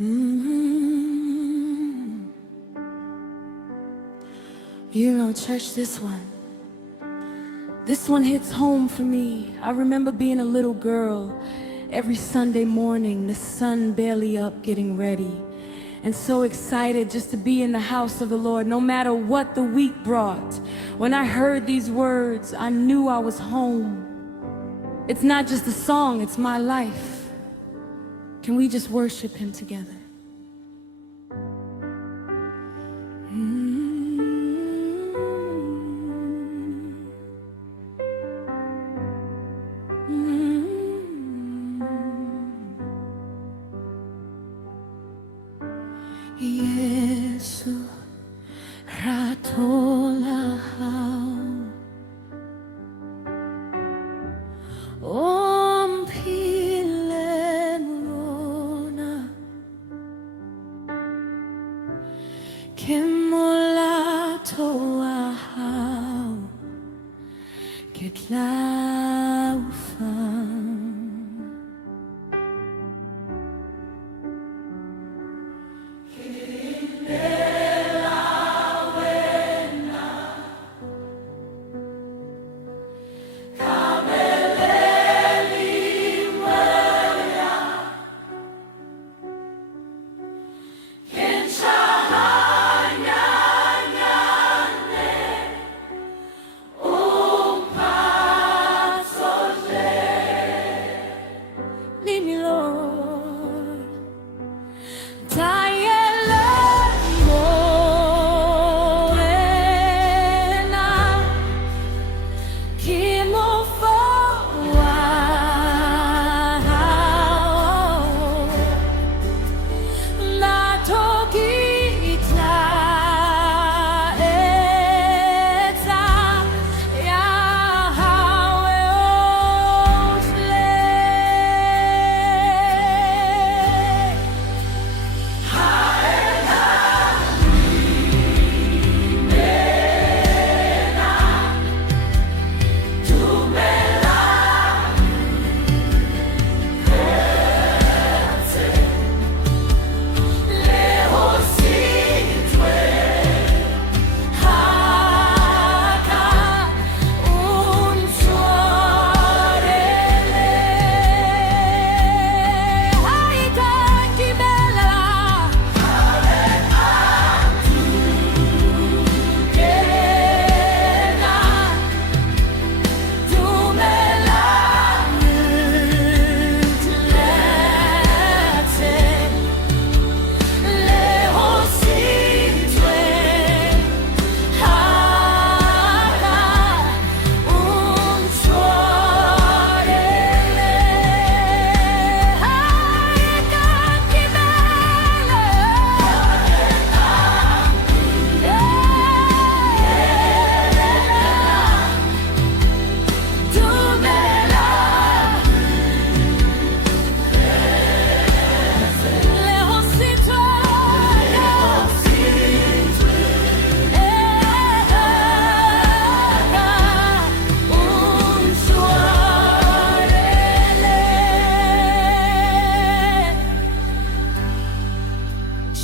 Mm-hmm. You know, church, this one hits home for me. I remember being a little girl, every Sunday morning, the sun barely up, getting ready, and so excited just to be in the house of the Lord, no matter what the week brought. When I heard these words, I knew I was home. It's not just a song, it's my life. Can we just worship Him together? Yesu ratola hao ompile nurona kemola toa hao ketlaufan.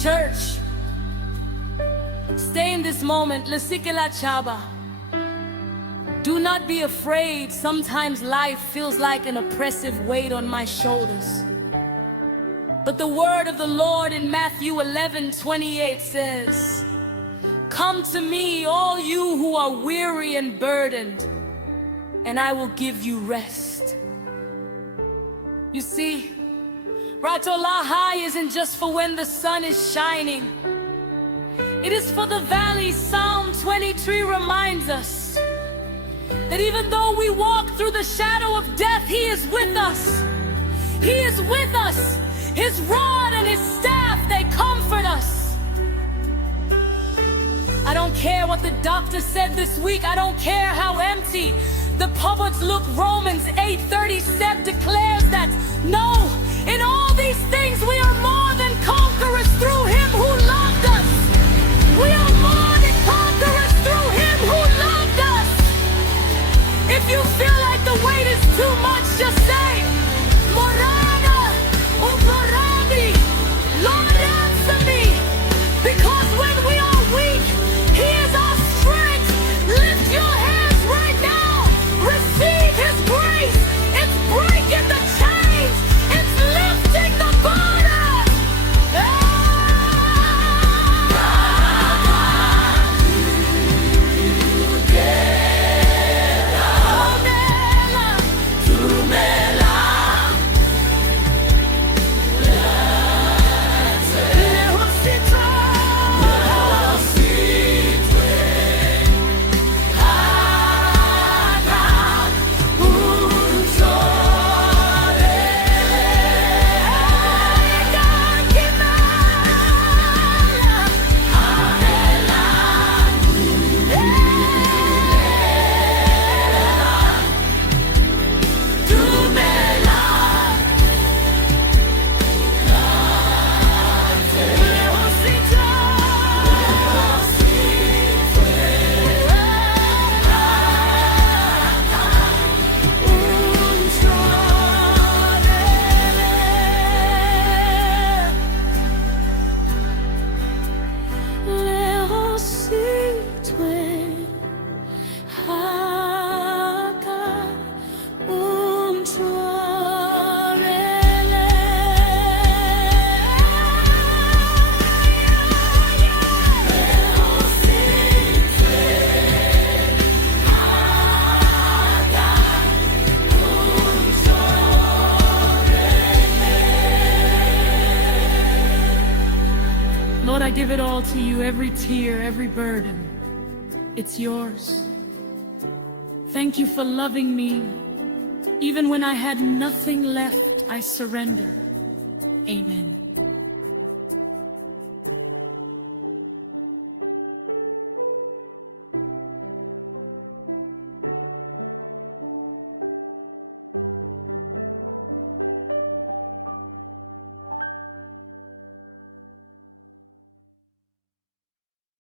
Church, stay in this moment. Lesikela chaba. Do not be afraid. Sometimes life feels like an oppressive weight on my shoulders. But the word of the Lord in Matthew 11:28 says, "Come to me, all you who are weary and burdened, and I will give you rest." You see, Ratolahai isn't just for when the sun is shining. It is for the valley. Psalm 23 reminds us that even though we walk through the shadow of death, He is with us. He is with us. His rod and His staff, they comfort us. I don't care what the doctor said this week. I don't care how empty the cupboards look. Romans 8:37 declares that no, in all these things we are more than conquerors through Him who loved us. We are more than conquerors through Him who loved us. If you feel like the weight is too much, just say, Morana, Umorani, Lord, I give it all to you, every tear, every burden. It's yours. Thank you for loving me. Even when I had nothing left, I surrendered. Amen.